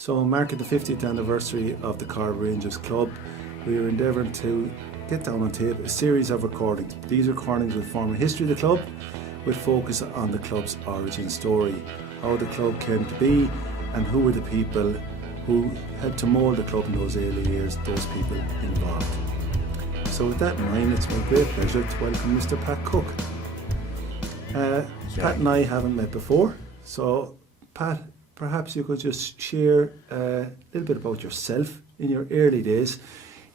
So, marking the 50th anniversary of the Corrib Rangers Club, we are endeavouring to get down on tape a series of recordings. These recordings will form a history of the club with focus on the club's origin story, how the club came to be and who were the people who helped to mould the club in those early years, those people involved. So with that in mind, it's my great pleasure to welcome Mr. Pat Cooke. Pat and I haven't met before, so Pat, perhaps you could just share a little bit about yourself in your early days.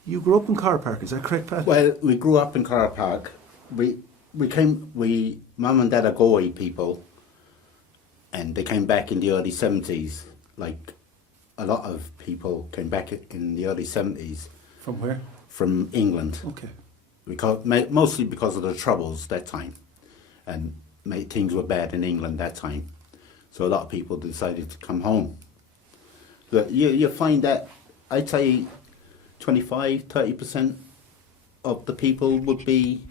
You grew up in Corrib Park, is that correct, Pat? Well, we grew up in Corrib Park. Mum and Dad are Galway people, and they came back in the early 70s. Like a lot of people came back in the early 70s. From where? From England. Okay. Mostly because of the Troubles that time, and things were bad in England that time. So a lot of people decided to come home. But you find that, I'd say 25-30% of the people would be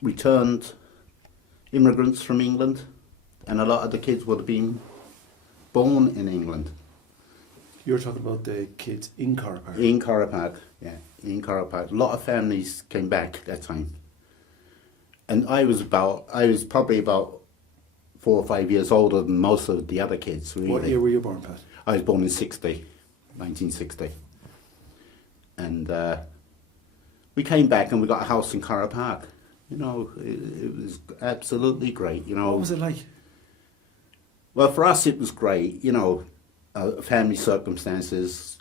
returned immigrants from England, and a lot of the kids would have been born in England. You're talking about the kids in Corrib Park? In Corrib Park, yeah, in Corrib Park. A lot of families came back that time. And I was probably about 4 or 5 years older than most of the other kids, really. What year were you born, Pat? I was born in 1960. And we came back and we got a house in Corrib Park. You know, it was absolutely great, you know. What was it like? Well, for us it was great, you know, family circumstances.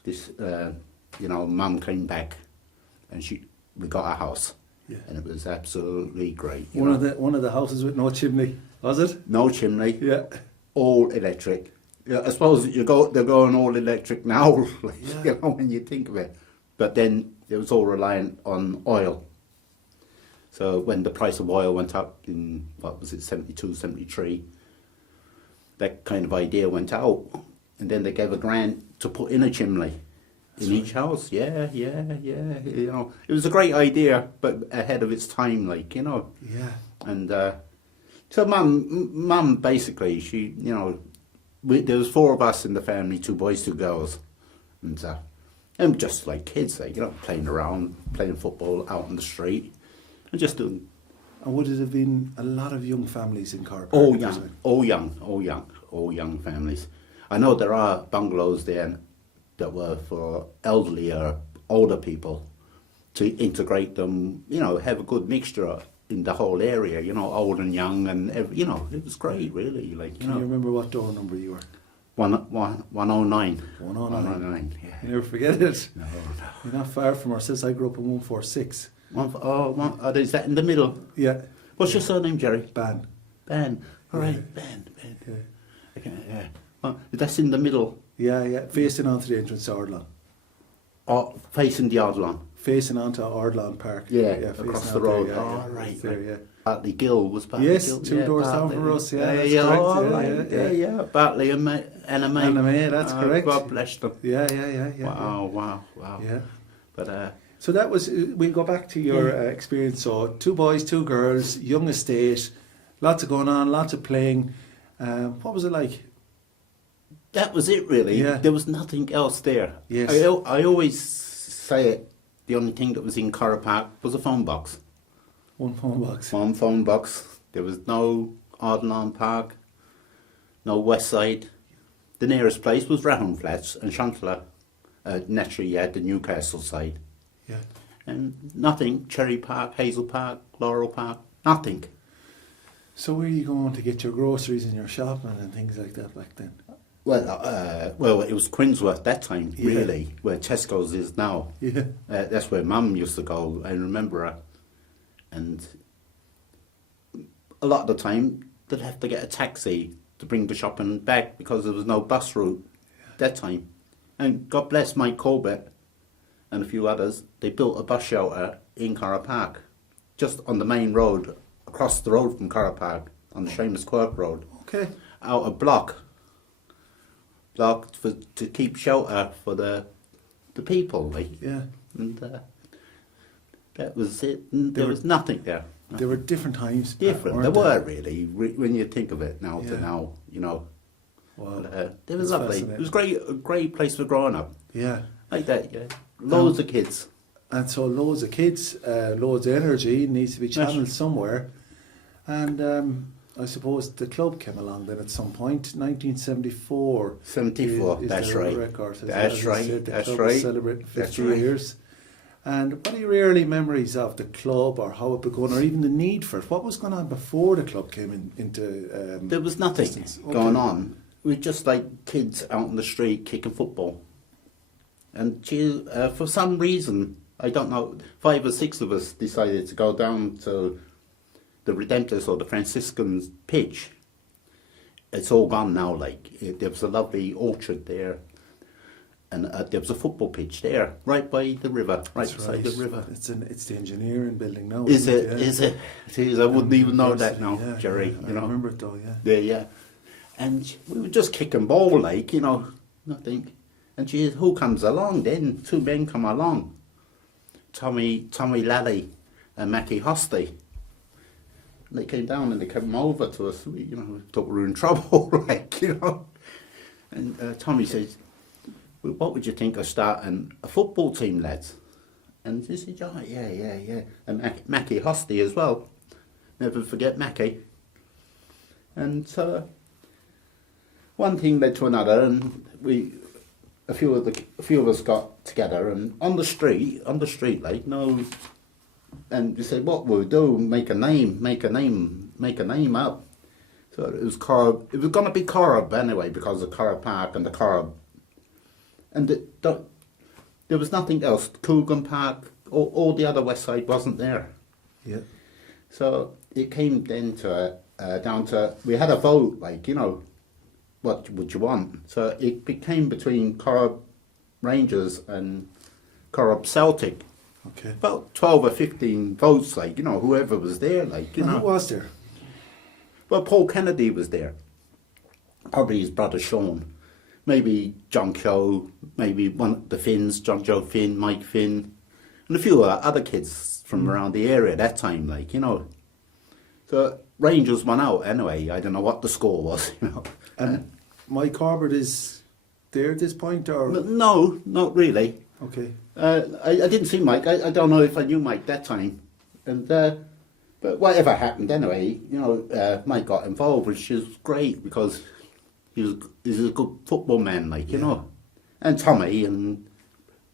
Mum came back and we got a house. Yeah. And it was absolutely great. One of the houses with no chimney, was it? No chimney. Yeah. All electric. Yeah, I suppose they're going all electric now, yeah. You know, when you think of it. But then it was all reliant on oil. So when the price of oil went up in, 72, 73, that kind of idea went out. And then they gave a grant to put in a chimney. That's in each house, yeah. You know, it was a great idea, but ahead of its time, like, you know. Yeah. And so mum basically, she, you know, there was 4 of us in the family, 2 boys, 2 girls, and just like kids, like, you know, playing around, playing football out on the street, and just doing. And would it have been a lot of young families in Corrib Park? All young families. I know there are bungalows there that were for elderly or older people to integrate them, you know, have a good mixture in the whole area, you know, old and young, and you know, it was great, really. Like, Can you remember what door number you were? 109. 109. Yeah. You never forget it. No. You're not far from ourselves. I grew up in 146. Is that in the middle? Yeah. What's your surname, Jerry? Bane. All right, Yeah. Bane. Yeah. Okay, yeah. Well, that's in the middle. Yeah. Facing onto the entrance to Ardlawn. Oh, facing the Ardlawn. Facing onto Ardlawn Park. Yeah, across the road. There, Right. There, yeah. Bartley Gill was Bartley Yes, Gill. 2 doors down from us. Yeah, that's yeah, correct. all right. Yeah. Bartley and Anna May. Anna May, that's correct. God bless them. Yeah. Wow. Yeah. But so that was. We'll go back to your experience. So 2 boys, 2 girls, young estate, lots of going on, lots of playing. What was it like? that was it, really. Yeah. There was nothing else there. Yes. I always say it. The only thing that was in Corrib Park was a phone box. One phone box. One phone box. There was no Ardlawn Park, no West Side. The nearest place was Rahon Flats and Shuntler. Naturally, you had the Newcastle side. Yeah. And nothing. Cherry Park, Hazel Park, Laurel Park, nothing. So where are you going to get your groceries and your shopping and things like that back then? Well, it was Quinsworth that time, really, where Tesco's is now. Yeah. That's where Mum used to go. I remember her. And a lot of the time, they'd have to get a taxi to bring the shopping back because there was no bus route that time. And God bless Mike Corbett and a few others, they built a bus shelter in Corrib Park, just on the main road, across the road from Corrib Park, on the Seamus Quirk Road. Okay. Out a block to keep shelter for the people, like. Yeah. And that was it. And there was nothing there. There were different times. Different. There were really, when you think of it now to now, you know. Wow. It was That's lovely. It was a great place for growing up. Yeah. Like that, yeah. Loads of kids. And so loads of kids, loads of energy needs to be channeled somewhere. And I suppose the club came along then at some point, 1974. 74, is that's the right. record. That's right, The that's club right. is celebrating 50 That's right. years. And what are your early memories of the club, or how it began, or even the need for it? What was going on before the club came into There was nothing existence? Okay. going on. We were just like kids out in the street kicking football. And for some reason, I don't know, 5 or 6 of us decided to go down to the Redemptors or the Franciscans pitch. It's all gone now. There was a lovely orchard there, and there was a football pitch there, right by the river, right beside the river. It's the engineering building now. Is isn't it? Yeah. Is it? It is. I wouldn't even know that now, Yeah, Jerry. yeah, You know. I remember it though. Yeah. Yeah. And we were just kicking ball, nothing. And who comes along then? 2 men come along. Tommy Lally and Mackie Hosty. And they came down and they came over to us. We thought we were in trouble, And Tommy says, well, "What would you think of starting a football team, lads?" And he said, "Oh, yeah." And Mackie Hosty as well. Never forget Mackie. And one thing led to another, and a few of us got together, and on the street, and we said, what we'll do, make a name up. So it was Corrib. It was going to be Corrib anyway, because of Corrib Park and the Corrib. And there was nothing else. Coogan Park, all the other west side wasn't there. Yeah. So it came then down to, we had a vote, what would you want? So it became between Corrib Rangers and Corrib Celtic. Okay. About 12 or 15 votes, whoever was there, Who was there? Well, Paul Kennedy was there. Probably his brother Sean. Maybe John Keogh, maybe one of the Finns, John Joe Finn, Mike Finn, and a few other kids from around the area at that time, So Rangers won out anyway. I don't know what the score was, And Mike Corbett is there at this point, or? No, not really. Okay. I didn't see Mike. I don't know if I knew Mike that time. And but whatever happened anyway, Mike got involved, which is great because he's a good football man, And Tommy and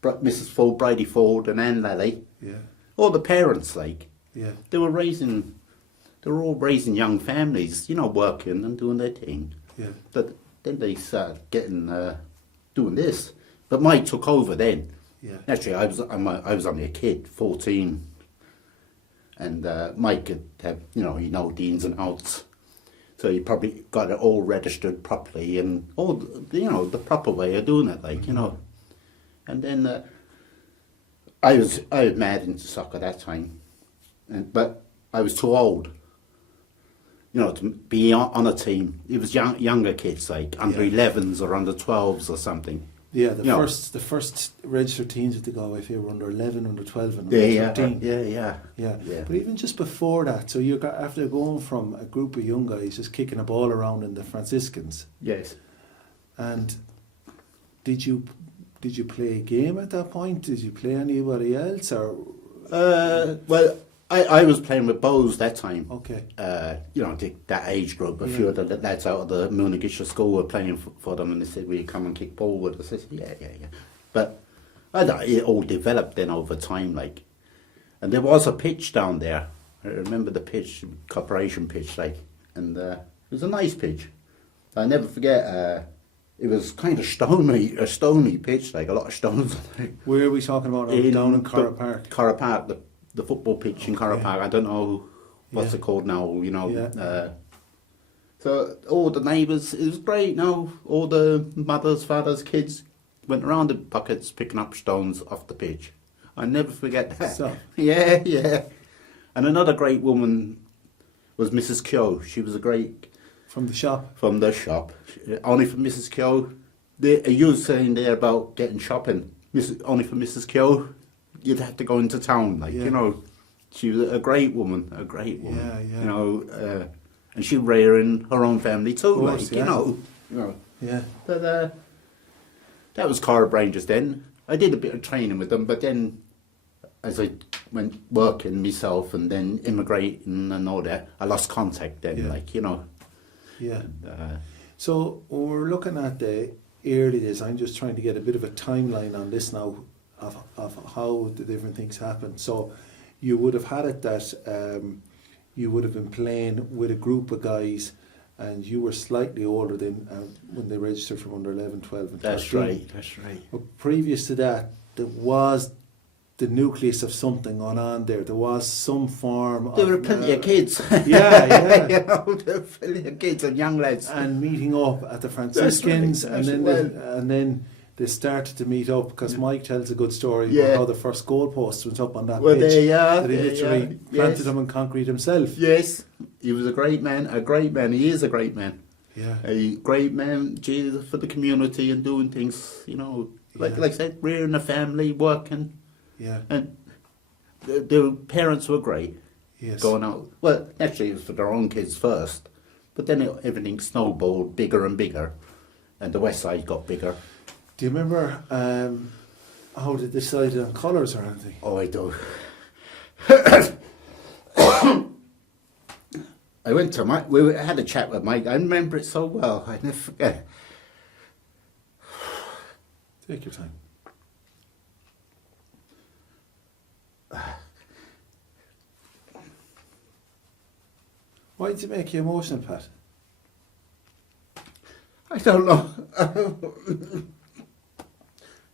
Mrs. Ford, Brady Ford, and Anne Lally. Yeah. All the parents, Yeah. they were all raising young families, working and doing their thing. Yeah. But then they started doing this. But Mike took over then. Yeah. Actually, I was only a kid, 14, and Mike could have, he know the ins and outs, so he probably got it all registered properly and all, the proper way of doing it, And then I was mad into soccer that time, but I was too old, to be on a team. It was younger kids, under 11s or under 12s or something. Yeah, the first registered teams at the Galway Fair were under 11, under 12 and under 13. Yeah. But even just before that, so you got after going from a group of young guys just kicking a ball around in the Franciscans. Yes. And did you play a game at that point? Did you play anybody else, or? Well, I was playing with Bowes that time. Okay. That age group. A few of the lads out of the Moonaghisha school were playing for them, and they said, "Will you come and kick ball with us?" I said, "Yeah." But it all developed then over time, and there was a pitch down there. I remember the pitch, Corporation pitch, and it was a nice pitch. I never forget. It was kind of a stony pitch, a lot of stones. Where are we talking about? Down in Corrib Park. Corrib Park, the football pitch in Corrib Park. I don't know what's it called now, Yeah. So all the neighbours, it was great. All the mothers, fathers, kids went around the buckets picking up stones off the pitch. I never forget that. So. Yeah. And another great woman was Mrs. Keogh. She was a great... From the shop? From the shop. Only for Mrs. Keogh. You were saying there about getting shopping. Only for Mrs. Keogh, you'd have to go into town, She was a great woman, Yeah. And she rearing her own family too, course, Yeah. But that was Corrib Rangers then. I did a bit of training with them, but then as I went working myself and then immigrating and all that, I lost contact then, Yeah. like, you know. Yeah. And, So when we're looking at the early days, I'm just trying to get a bit of a timeline on this now of how the different things happen. So you would have had it that you would have been playing with a group of guys and you were slightly older than when they registered from under 11, 12 and 13. that's right. But previous to that, there was the nucleus of something going on there. There was some form There of... were plenty of kids. Yeah. You know, there were plenty of kids and young lads. And meeting up at the Franciscans, That's and right. then they started to meet up because Mike tells a good story Yeah. about how the first goalpost went up on that Well, pitch. there you are, That he there you literally are. planted Yes. them in concrete himself. Yes, he was a great man. He is a great man. Yeah. A great man, Jesus, for the community and doing things, you know, like Yeah. I said, rearing a family, working. Yeah. And the parents were great. Yes. Going out. Well, actually, it was for their own kids first. But then everything snowballed bigger and bigger. And the west side got bigger. Do you remember how they decided on colours or anything? Oh, I do. I went to Mike. We had a chat with Mike. I remember it so well. I never forget. Take your time. Why did it make you emotional, Pat? I don't know.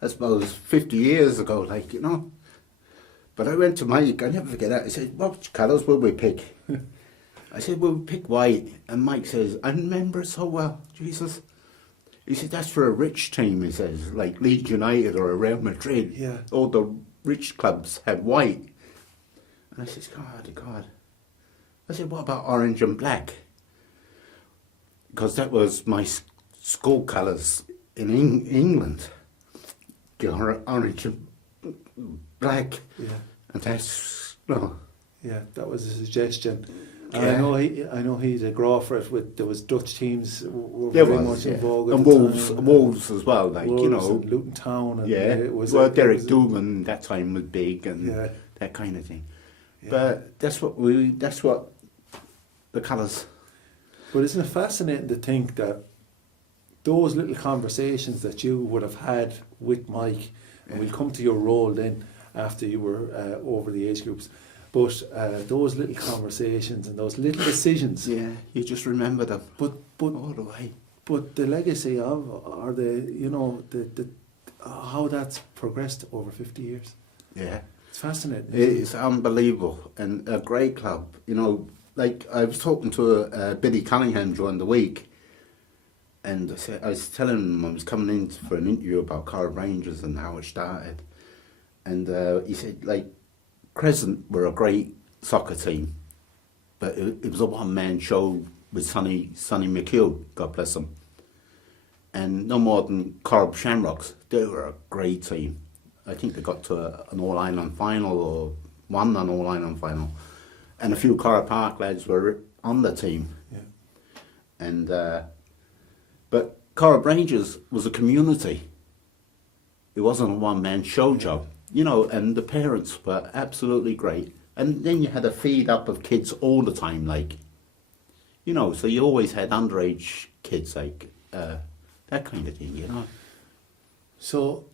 I suppose 50 years ago, like, you know. But I went to Mike, I never forget that. I said, what colours will we pick? I said, we'll pick white. And Mike says, I remember it so well, Jesus. He said, that's for a rich team, he says, like Leeds United or Real Madrid. Yeah. All the rich clubs had white. And I said, God. I said, what about orange and black? Because that was my school colours in England. Orange and black. Yeah. And that's, no. Yeah, that was a suggestion. And Yeah. I know he's a grower for it. There was Dutch teams were There very was, much yeah. in vogue at And the Wolves, time. Wolves as well, like, Wolves you know. and Luton Town. And Yeah, it was well, it Derek was Dooman that time was big and Yeah. that kind of thing. Yeah. But that's what the colours. But isn't it fascinating to think that those little conversations that you would have had with Mike, and we'll come to your role then after you were over the age groups, but those little conversations and those little decisions, Yeah, you just remember them but all the way. but the legacy of, or the how that's progressed over 50 years. Yeah. It's fascinating. It's unbelievable and a great club. You know, like I was talking to Billy Cunningham during the week, and I was telling him I was coming in for an interview about Corrib Rangers and how it started, and he said like Crescent were a great soccer team, but it was a one-man show with Sonny McHugh, God bless him, and no more than Corrib Shamrocks. They were a great team. I think they got to an All-Ireland final or won an All-Ireland final. And a few Corrib Park lads were on the team. Yeah. And but Corrib Rangers was a community. It wasn't a one-man show job. You know, and the parents were absolutely great. And then you had a feed up of kids all the time, like, you know, so you always had underage kids, like, that kind of thing, you know. So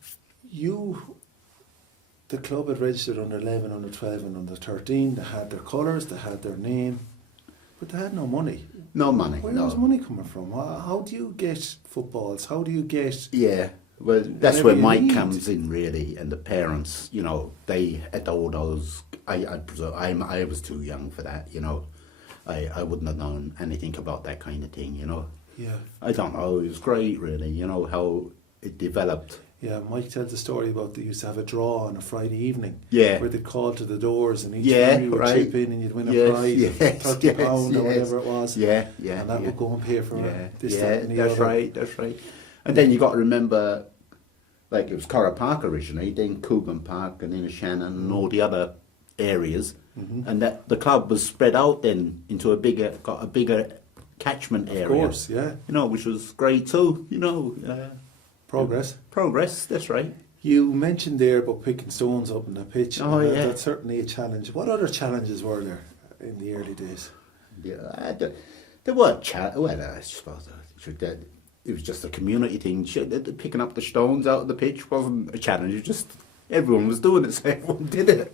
the club had registered under 11, under 12 and under 13. They had their colours, they had their name, but they had no money. No money, Where no. was money coming from? How do you get footballs? How do you get... Yeah, well, that's Whatever where you Mike need. comes in, really, and the parents, you know, they had all those. I was too young for that, you know. I wouldn't have known anything about that kind of thing, you know. Yeah. I don't know, it was great, really, you know, how it developed. Yeah, Mike tells a story about they used to have a draw on a Friday evening. Yeah. Where they'd call to the doors and each Yeah, family would right. chip in and you'd win a Yes, prize, yes, £30 yes, or yes. whatever it was. Yeah, And that would go and pay for this, yeah, that and the that's other. right, that's right. And then you got to remember, like, it was Corrib Park originally, then Coogan Park and then Shannon and all the other areas. Mhm. And that the club was spread out then into got a bigger catchment area. Of course, yeah. You know, which was great too. Progress. Progress. That's right. You mentioned there about picking stones up on the pitch. Oh, and yeah. That's certainly a challenge. What other challenges were there in the early days? Yeah, there were well, I suppose it was just a community thing. Picking up the stones out of the pitch wasn't a challenge. It just everyone was doing it, so everyone did it.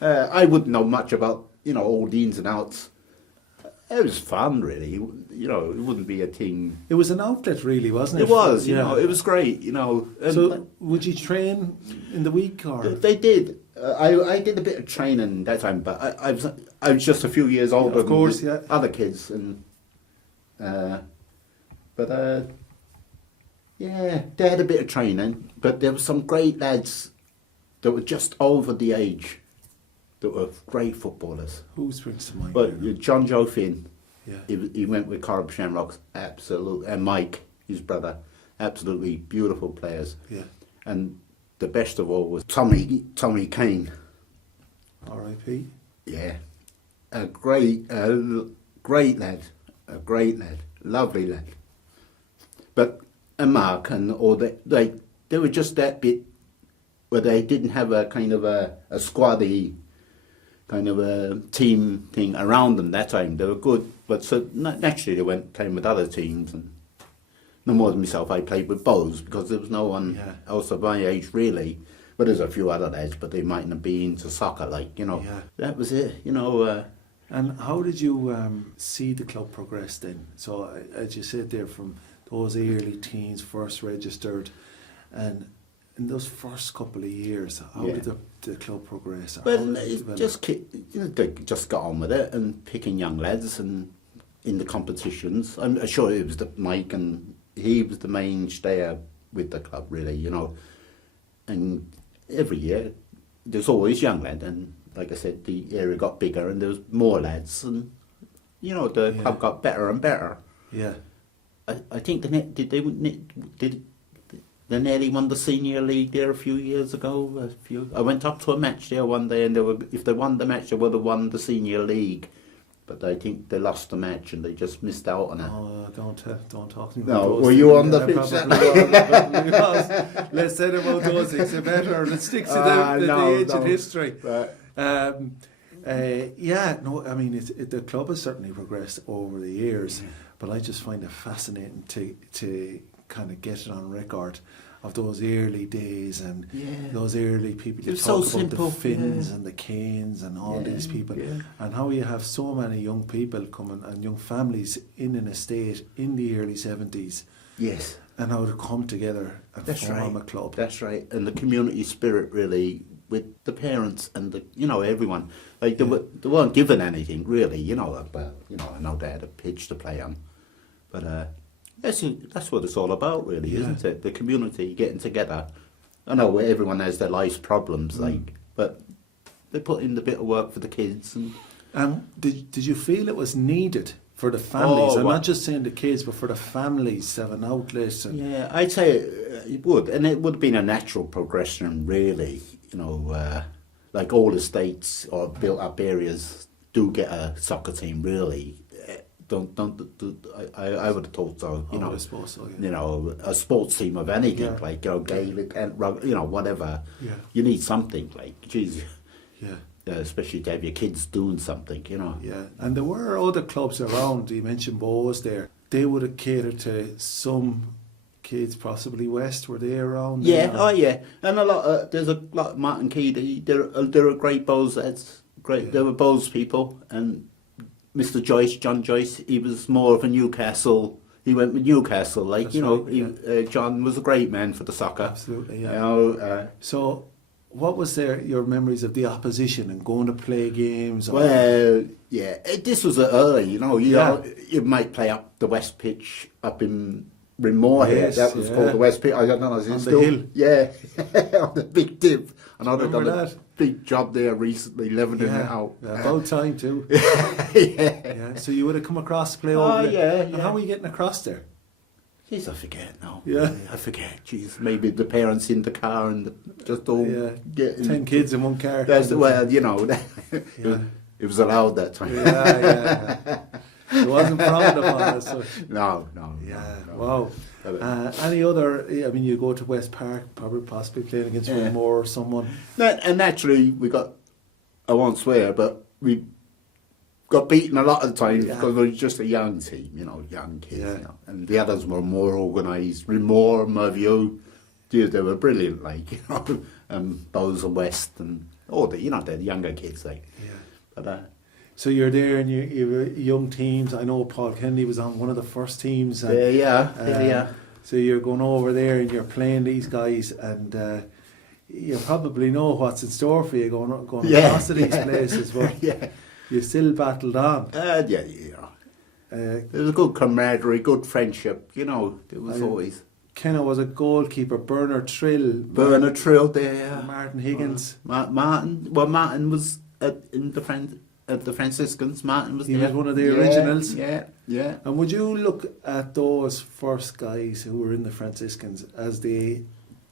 I wouldn't know much about all the ins and outs. It was fun, really. It wouldn't be a thing. It was an outlet, really, wasn't it? It was, it was great, And so, would you train in the week, or they did? I did a bit of training that time, but I was just a few years older of course, than the other kids, and they had a bit of training, but there were some great lads that were just over the age that were great footballers. Who springs to mind? But John Joe Finn, yeah, he went with Corrib Rangers, absolute, and Mike, his brother, absolutely beautiful players. Yeah. And the best of all was Tommy Kane. R.I.P. Yeah, a great lad, lovely lad. But Mark and all that, they were just that bit where they didn't have a kind of a squaddy kind of a team thing around them that time. They were good, but so naturally they went playing with other teams. And no more than myself, I played with Bows because there was no one else of my age really. But there's a few other lads, but they mightn't have been into soccer, Yeah. That was it, And how did you see the club progress then? So, as you said there, from those early teens, first registered, and in those first couple of years, how did the club progress? Well, they just got on with it and picking young lads and in the competitions. I'm sure it was Mike, and he was the mainstay with the club, really, And every year, there's always young lad, and like I said, the area got bigger and there was more lads, and the club got better and better. Yeah. I think they nearly won the senior league there a few years ago. I went up to a match there one day, and if they won the match, they would have won the senior league. But I think they lost the match and they just missed out on it. Oh, don't talk to me. No, about were those you things. on the Yeah, pitch? probably was. Let's say about those things. It's better. Let's stick to the ancient history. Right. I mean, the club has certainly progressed over the years, but I just find it fascinating to kind of get it on record of those early days and those early people. You talk about the Finns and the Kanes and all these people, and how you have so many young people coming and young families in an estate in the early 70s. Yes. And how to come together and form a club. That's right. And the community spirit, really, with the parents and everyone. They weren't given anything really, but I know they had a pitch to play on, but that's what it's all about, really, isn't it? The community getting together. I know where everyone has their life's problems, but they put in the bit of work for the kids. And did you feel it was needed for the families? I'm not just saying the kids, but for the families to have an outlet. Yeah, I'd say it would, and it would have been a natural progression, really. Like all estates or built-up areas do get a soccer team, really. I would have thought so. I suppose so, yeah. A sports team of anything, like Gaelic and whatever. Yeah. You need something, like, geez. Yeah. Especially to have your kids doing something, Yeah, and there were other clubs around. You mentioned Bows there. They would have catered to some kids, possibly West. Were they around? Yeah, and there's a lot. Martin Keady. There are great Bows. That's great. Yeah. There were Bows people, and Mr. Joyce, John Joyce. He was more of a Newcastle. He went with Newcastle, John was a great man for the soccer. Absolutely, yeah. So, what was your memories of the opposition and going to play games? Well, this was early. You might play up the West Pitch up in Rinmore here. That was called the West Pitch. I don't know. On the hill. Yeah, on the big tip. And I'd have done that? A big job there recently, leveling it out. About time too. Yeah. So you would have come across to play over there. Yeah. And how were you getting across there? Jeez, I forget now. Yeah. I forget. Jeez, maybe the parents in the car and just all getting 10 kids in one car. It was allowed that time. Yeah. It wasn't frowned upon as such. No. Yeah, no. wow. Any other, I mean, you go to West Park, probably possibly playing against Moore or someone. And naturally, we got, I won't swear, but we got beaten a lot of the times because we were just a young team, young kids. Yeah. And the others were more organised, with more my view. Dude, they were brilliant, Bowes and West and all the, the younger kids, like. Yeah. But, so you're there and you were young teams. I know Paul Kennedy was on one of the first teams. And, yeah. So you're going over there and you're playing these guys, and you probably know what's in store for you going across to these places. But you still battled on. There was a good camaraderie, good friendship. There was always. Kenna was a goalkeeper. Bernard Trill there. Yeah. Martin Higgins. Martin was at the Franciscans. Martin was He there. was one of the originals. Yeah. And would you look at those first guys who were in the Franciscans as they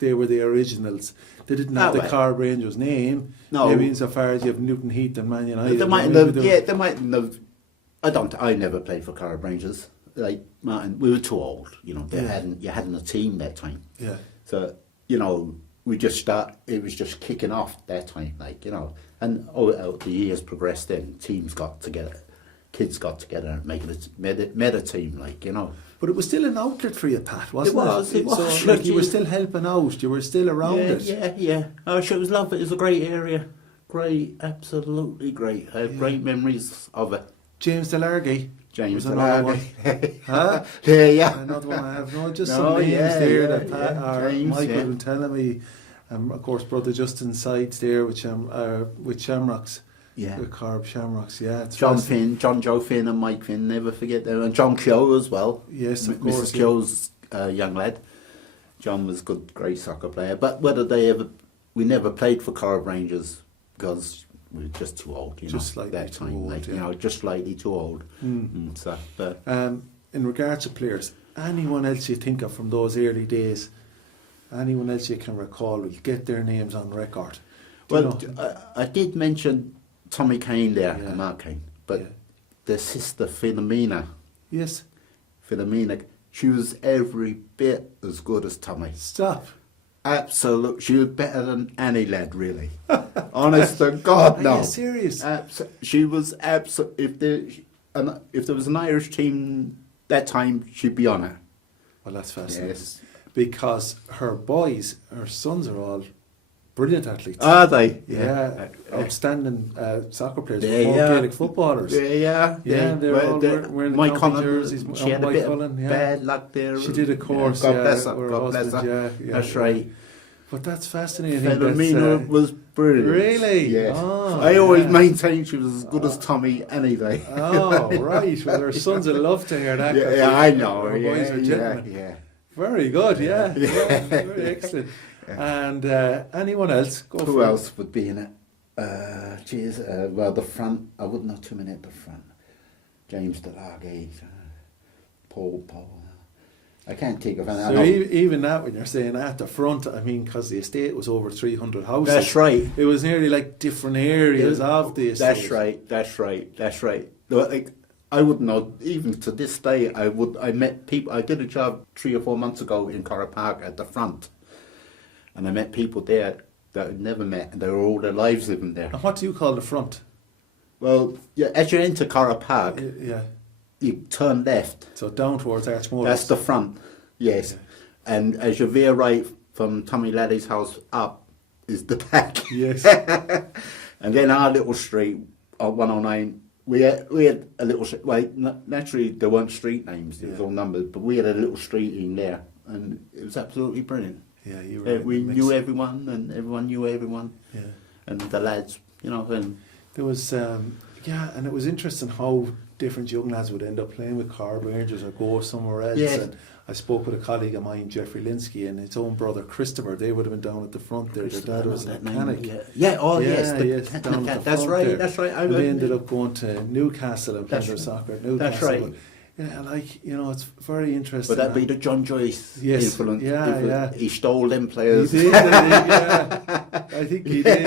were the originals? They didn't have the Corrib Rangers name. No. Maybe insofar as you have Newton Heath and Man United. They mightn't have. I never played for Corrib Rangers. Like Martin, we were too old. You hadn't a team that time. Yeah. So we just it was just kicking off that time, And the years progressed. Then teams got together, kids got together, and made a team, But it was still an outlet for you, Pat, wasn't it? It was. So you were still helping out. You were still around it. Yeah. Oh, sure, it was lovely. It was a great area. Great, absolutely great. I have great memories of it. James Delargy. James another one. Huh? Another one I have. No, just some names there that Pat or James, Michael was telling me. Of course, Brother Justin Sides there with Shamrocks. Yeah. With Corrib Shamrocks, It's John Joe Finn and Mike Finn, never forget them. And John Keogh as well. Yes, of course. Mrs. Keogh's young lad. John was a good, great soccer player. But we never played for Corrib Rangers because we were just too old, just slightly that too time. old, just slightly too old. In regards to players, anyone else you think of from those early days, anyone else you can recall, will get their names on record? I did mention Tommy Kane there, and Mark Kane, but the sister Philomena. Yes. Philomena, she was every bit as good as Tommy. Stop. Absolutely, she was better than any lad, really. Honest to God, no. Are you serious? She was absolutely. If there was an Irish team that time, she'd be on it. Well, that's fascinating. Yes. Because her sons are all brilliant athletes. Are they? Yeah. Outstanding soccer players. Gaelic footballers. Yeah. They're all wearing the county jerseys. She had a bit of bad luck there. She did, of course. God bless her. God bless her. That's right. But that's fascinating. Philomena was brilliant. Really? Yes. Oh, I always maintained she was as good as Tommy any day. Oh, right. Well, her sons would love to hear that. I know. Her boys are gentlemen. Yeah. Very good, very excellent. And anyone else? Who else would be in it? Well, the front, I wouldn't know too many at the front. James Delargy, Paul. I can't think of any. So even that, when you're saying at the front, I mean, because the estate was over 300 houses. That's right. It was nearly like different areas of the estate. That's right. Like, I wouldn't know, even to this day, I met people. I did a job 3 or 4 months ago in Corrib Park at the front, and I met people there that I'd never met, and they were all their lives living there. And what do you call the front? Well, as you enter Corrib Park, you turn left. So down towards Archmore. That's the front, yes. Yeah. And as you veer right from Tommy Laddie's house up is the back. Yes. And then our little street, 109, we had a little, naturally there weren't street names, it was all numbers, but we had a little street in there, and it was absolutely brilliant. Yeah, you were. We knew everyone, and everyone knew everyone. Yeah. And the lads, and there was, and it was interesting how different young lads would end up playing with Corrib Rangers or go somewhere else. Yes. And I spoke with a colleague of mine, Jeffrey Linsky, and his own brother Christopher. They would have been down at the front there. Their dad was a mechanic. Yes. That's right. And they ended up going to Newcastle and playing their soccer at Newcastle. That's right. Yeah, it's very interesting. Would that be the John Joyce influence? Yeah. He stole them players. He did, I think he did.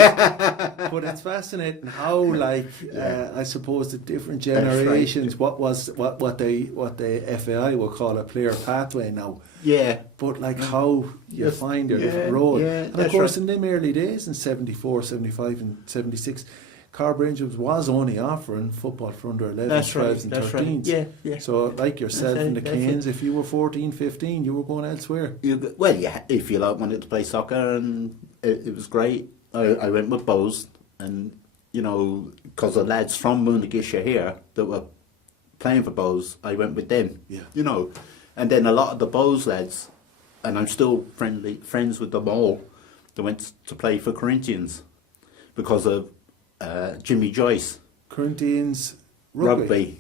But it's fascinating how, like, I suppose the different generations, what the FAI will call a player pathway now. Yeah. But like how you find your different role. And of course, in them early days, in 74, 75 and 76, Corrib Rangers was only offering football for under 11s, 12s and 13s. Right. Yeah. So like yourself and the Canes, if you were 14, 15, you were going elsewhere. Well, yeah, if you wanted to play soccer, and it was great. I went with Bose, and, you know, because the lads from Moonaghisha here that were playing for Bose, I went with them. Yeah. You know, and then a lot of the Bose lads, and I'm still friends with them all, they went to play for Corinthians because of Jimmy Joyce. Corinthians rugby.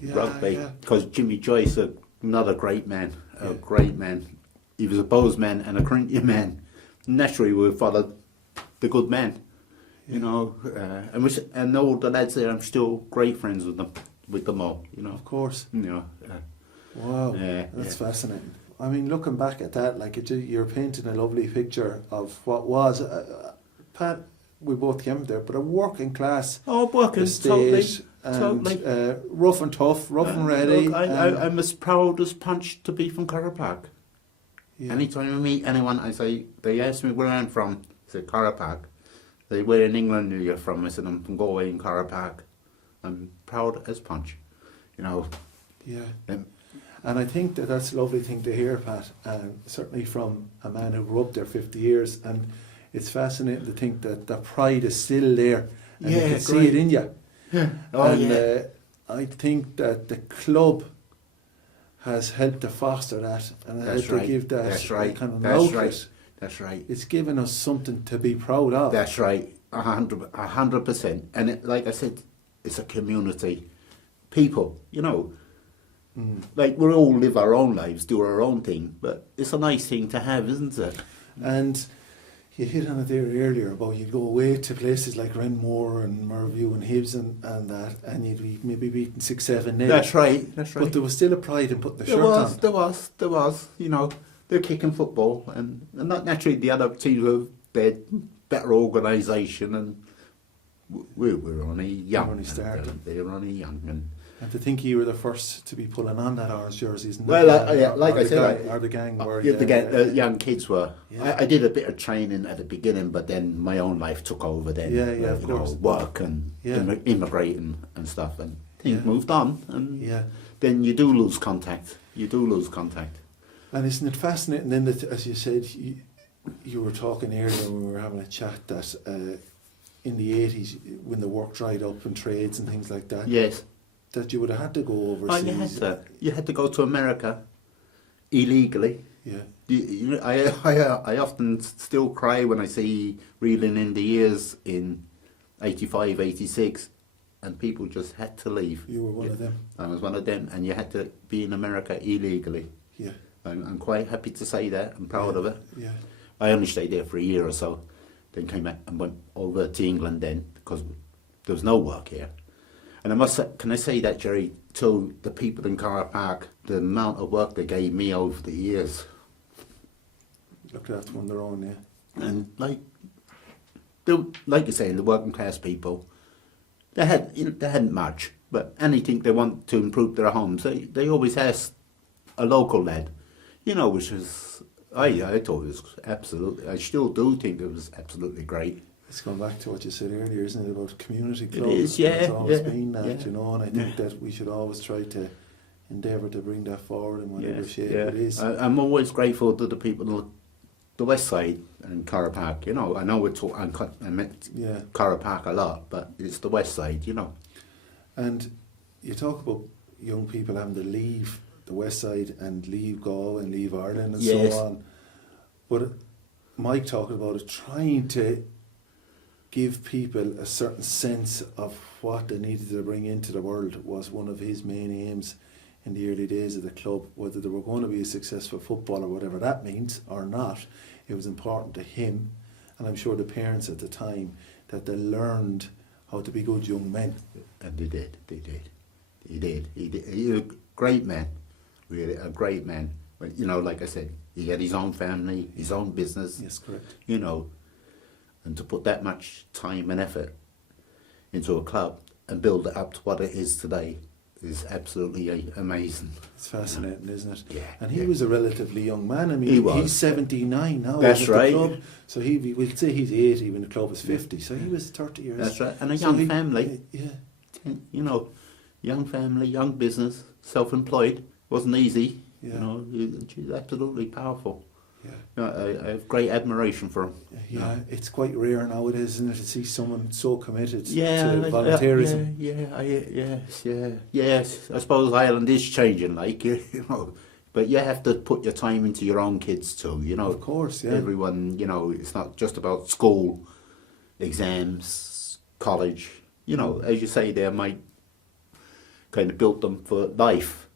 Because Jimmy Joyce, another great man, a great man. He was a Bose man and a Corinthian man. Naturally, we followed the good man, you know. And all the lads there, I'm still great friends with them all, you know. Of course. You know. Wow, that's fascinating. I mean, looking back at that, like you're painting a lovely picture of what was, Pat, we both came there, but a working class. Oh, working, estate, totally. Rough and tough, rough and ready. Look, I'm as proud as punch to be from Corrib Park. Yeah. Anytime I meet anyone, I say, they ask me where I'm from, I say Corrib Park. They, where in England are you from? I said, I'm from Galway in Corrib Park. I'm proud as punch, you know. Yeah. And I think that's a lovely thing to hear, Pat, certainly from a man who grew up there 50 years. And it's fascinating to think that the pride is still there, and you can see it in you. Yeah. I think that the club has helped to foster that, and helped to give that kind of outlet. That's right. It's given us something to be proud of. That's right, 100%. And like I said, it's a community. People, you know, like we all live our own lives, do our own thing, but it's a nice thing to have, isn't it? And you hit on it there earlier about you'd go away to places like Renmore and Merview and Hibs and that, and you'd be maybe beaten 6-7 nil. That's right. But there was still a pride in putting the shirt on. There was. You know, they're kicking football, and not naturally the other teams were better organisation, and we were only young. Only started. They were only young, and to think you were the first to be pulling on that orange jerseys. Well, like I said, the gang were. The young kids were. Yeah. I did a bit of training at the beginning, but then my own life took over. Then, of course. Work and immigrating and stuff, and things moved on, and then you do lose contact. And isn't it fascinating then that, as you said, you were talking earlier when we were having a chat that in the 80s, when the work dried up and trades and things like that, yes, that you would have had to go overseas. You had to go to America illegally. Yeah. I often still cry when I see reeling in the years in 85, 86, and people just had to leave. You were one of them. I was one of them, and you had to be in America illegally. Yeah. I'm quite happy to say that. I'm proud of it. Yeah. I only stayed there for a year or so, then came back and went over to England then, because there was no work here. And I must say, can I say that, Jerry, to the people in Corrib Park, the amount of work they gave me over the years. Looked after on their own, yeah. And like you're saying, the working class people, they hadn't much, but anything they want to improve their homes, they always ask a local lad, you know, which is, I thought it was absolutely, I still do think it was absolutely great. It's going back to what you said earlier, isn't it, about community clubs? It is, yeah. It's always been that, you know, and I think that we should always try to endeavour to bring that forward in whatever shape it is. I'm always grateful to the people on the west side and Corrib Park, you know. I know I meant Corrib Park a lot, but it's the west side, you know. And you talk about young people having to leave the west side and leave Galway and leave Ireland and so on. But Mike talked about it, trying to give people a certain sense of what they needed to bring into the world was one of his main aims in the early days of the club. Whether they were going to be a successful footballer, whatever that means, or not, it was important to him, and I'm sure the parents at the time, that they learned how to be good young men. And they did. He was a great man, really a great man. But, you know, like I said, he had his own family, his own business. Yes, correct. You know, and to put that much time and effort into a club and build it up to what it is today is absolutely amazing. It's fascinating, isn't it? Yeah. And he was a relatively young man. I mean, He was. he's 79 now. That's at the right. club. So we'll say he's 80 when the club was 50. So he was 30 years. That's right. And a So young family. Yeah. You know, young family, young business, self-employed. Wasn't easy. Yeah. You know, she's absolutely powerful. Yeah. You know, I have great admiration for him. Yeah, it's quite rare nowadays, isn't it, to see someone so committed to volunteerism. volunteerism. Yes. I suppose Ireland is changing, like, you know, but you have to put your time into your own kids too, you know. Of course, yeah. Everyone, you know, it's not just about school, exams, college. You know, as you say, they might kind of build them for life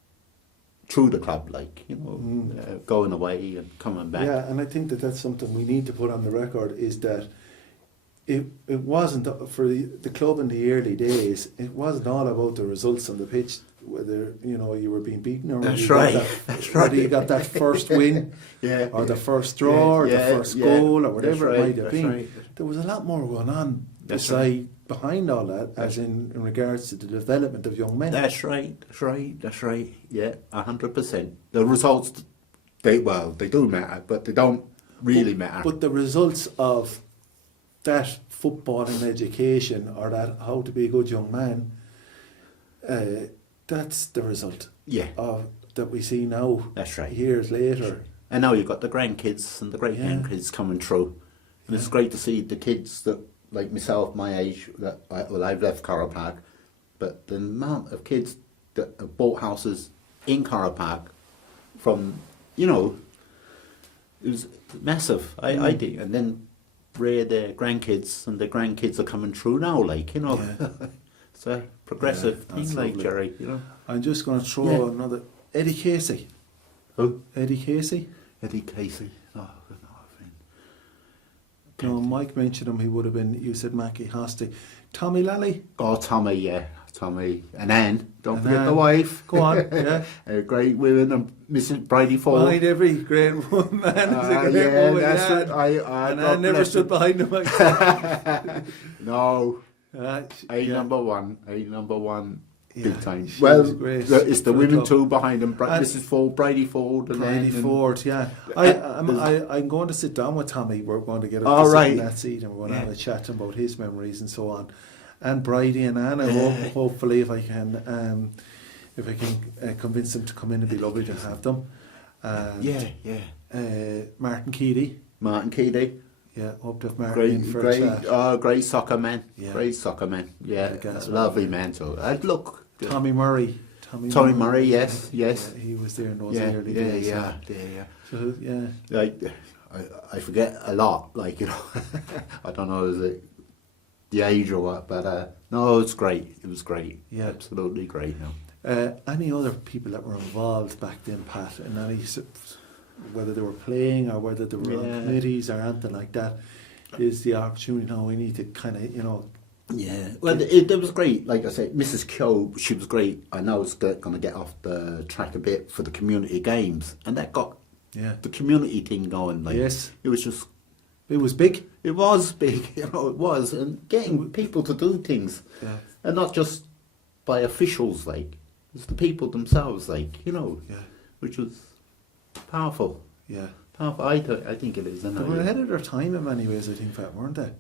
through the club, like, you know, going away and coming back. Yeah, and I think that's something we need to put on the record, is that it wasn't, for the club in the early days, it wasn't all about the results on the pitch, whether, you know, you were being beaten or That's right. whether you got that first win or the first draw or the first goal or whatever it might have been. Right. There was a lot more going on That's behind all that, as in regards to the development of young men. That's right. Yeah, 100%. The results, they do matter, but they don't really matter. But the results of that footballing education, or that how to be a good young man, that's the result. Yeah. Of that we see now. That's right. Years later. And now you've got the grandkids and the great grandkids coming through. And it's great to see the kids that, like myself, my age, I've left Corrib Park, but the amount of kids that have bought houses in Corrib Park from, you know, it was massive, I think. And then rear their grandkids, and the grandkids are coming through now, like, you know. Yeah. It's a progressive thing, like, lovely. Jerry, you know. I'm just going to throw another... Eddie Casey. Who? Eddie Casey. Eddie Casey. Oh, no, Mike mentioned him. He would have been. You said Mackie Hosty. Tommy Lally. Oh, Tommy, yeah, Tommy and Anne. Don't forget the wife. Go on, yeah. Great women and Mrs. Bridie Ford. Behind every great woman is a great woman. That's it. And I never stood behind him. No. Number one. Big time. Well, it's the women too behind them. Mrs. Ford, Bridie Ford, and Bridie Ford. Yeah, I'm going to sit down with Tommy. We're going to get him to sit in that seat, and we're going to have a chat about his memories and so on. And Bridie and Anna. Hopefully, if I can convince them to come in, it'd be lovely to have them. Martin Keady. Yeah, hope to have Martin in for a chat. Great soccer man. Yeah. Great soccer man. Yeah, lovely man too. Look. Tommy Murray. Tommy Murray, yes. Yeah, he was there in those early days. Yeah. So, yeah. Like, I forget a lot, like, you know. I don't know, is it the age or what, but no, it's great. It was great. Yeah. Absolutely great. No. Any other people that were involved back then, Pat, in any, whether they were playing or whether they were on committees or anything like that, is the opportunity now we need to kind of, you know. Yeah, well, it was great. Like I said, Mrs. Kyo, she was great. I know it's going to get off the track a bit for the community games, and that got the community thing going. Like, yes, it was just, it was big. It was big, you know. It was, and getting people to do things, and not just by officials. Like, it's the people themselves. Like, you know, which was powerful. Yeah, powerful. I think it is. They were ahead of their time in many ways, I think, Pat, weren't they?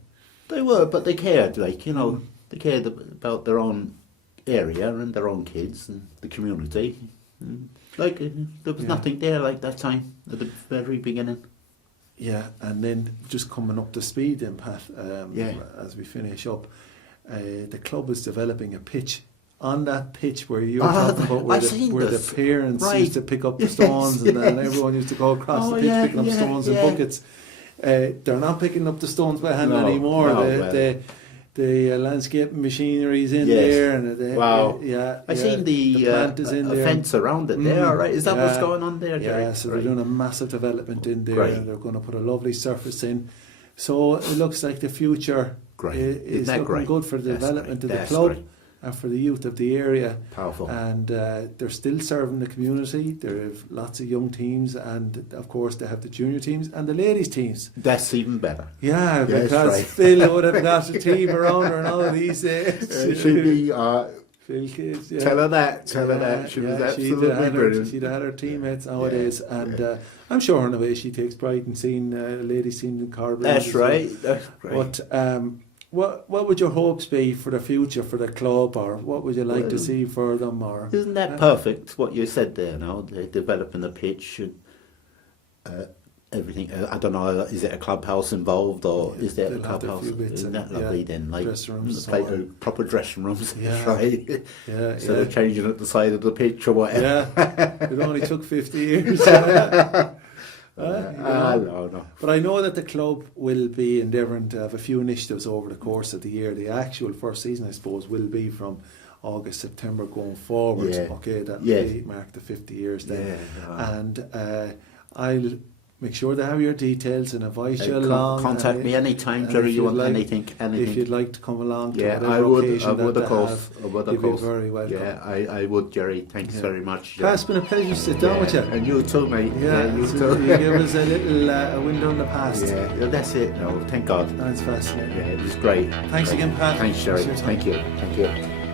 They were, but they cared, like, you know, they cared about their own area and their own kids and the community. And, like, there was nothing there like that time at the very beginning. Yeah, and then just coming up to speed then, Pat, as we finish up, the club is developing a pitch. On that pitch where you were talking about where the parents used to pick up the stones and then everyone used to go across the pitch picking up stones in buckets. They're not picking up the stones by hand anymore. The landscaping machinery's in there, and I seen the plant is in there. Fence around it there, right? Is that what's going on there, Jerry? Yeah, so they're doing a massive development in there, and they're going to put a lovely surface in. So it looks like the future is looking good for the development of the club. and for the youth of the area. Powerful. And they're still serving the community. They have lots of young teams, and of course they have the junior teams and the ladies teams. That's even better. Yeah, Yes, because right. Phil would have got a team around her and all these days. She'd be, Phil Kids, yeah. tell her that. She was absolutely brilliant. She'd had her teammates nowadays, and I'm sure in a way she takes pride in seeing ladies teams in Corrib Rangers. That's right. That's great. But what would your hopes be for the future for the club, or what would you like to see for them? Or isn't that perfect? What you said there. Now they're developing the pitch and everything. I don't know. Is it a clubhouse involved, or is there a clubhouse? Isn't that lovely? Then, like dressing rooms, proper dressing rooms. Yeah. Right. Yeah, So they're changing at the side of the pitch or whatever. Yeah, it only took 50 years. No. But I know that the club will be endeavouring to have a few initiatives over the course of the year. The actual first season, I suppose, will be from August, September going forward. Yeah. Okay, that Yeah. will mark the 50 years then. Yeah. And I'll make sure they have your details and invite you along. Contact me anytime, Jerry. You want anything? If you'd like to come along to yeah, whatever I would. occasion I would, that of they course. have, I would, you'd of be course. very welcome. Yeah, I would, Jerry. Thanks very much. Pat, it's been a pleasure to sit down with you. And you too, mate. Yeah, you so too. you give us a little a window in the past. Yeah, that's it. No, thank God. That's fascinating. Yeah, it was great. Thanks again, Pat. Thanks, Jerry. Thanks for your time. Thank you. Thank you.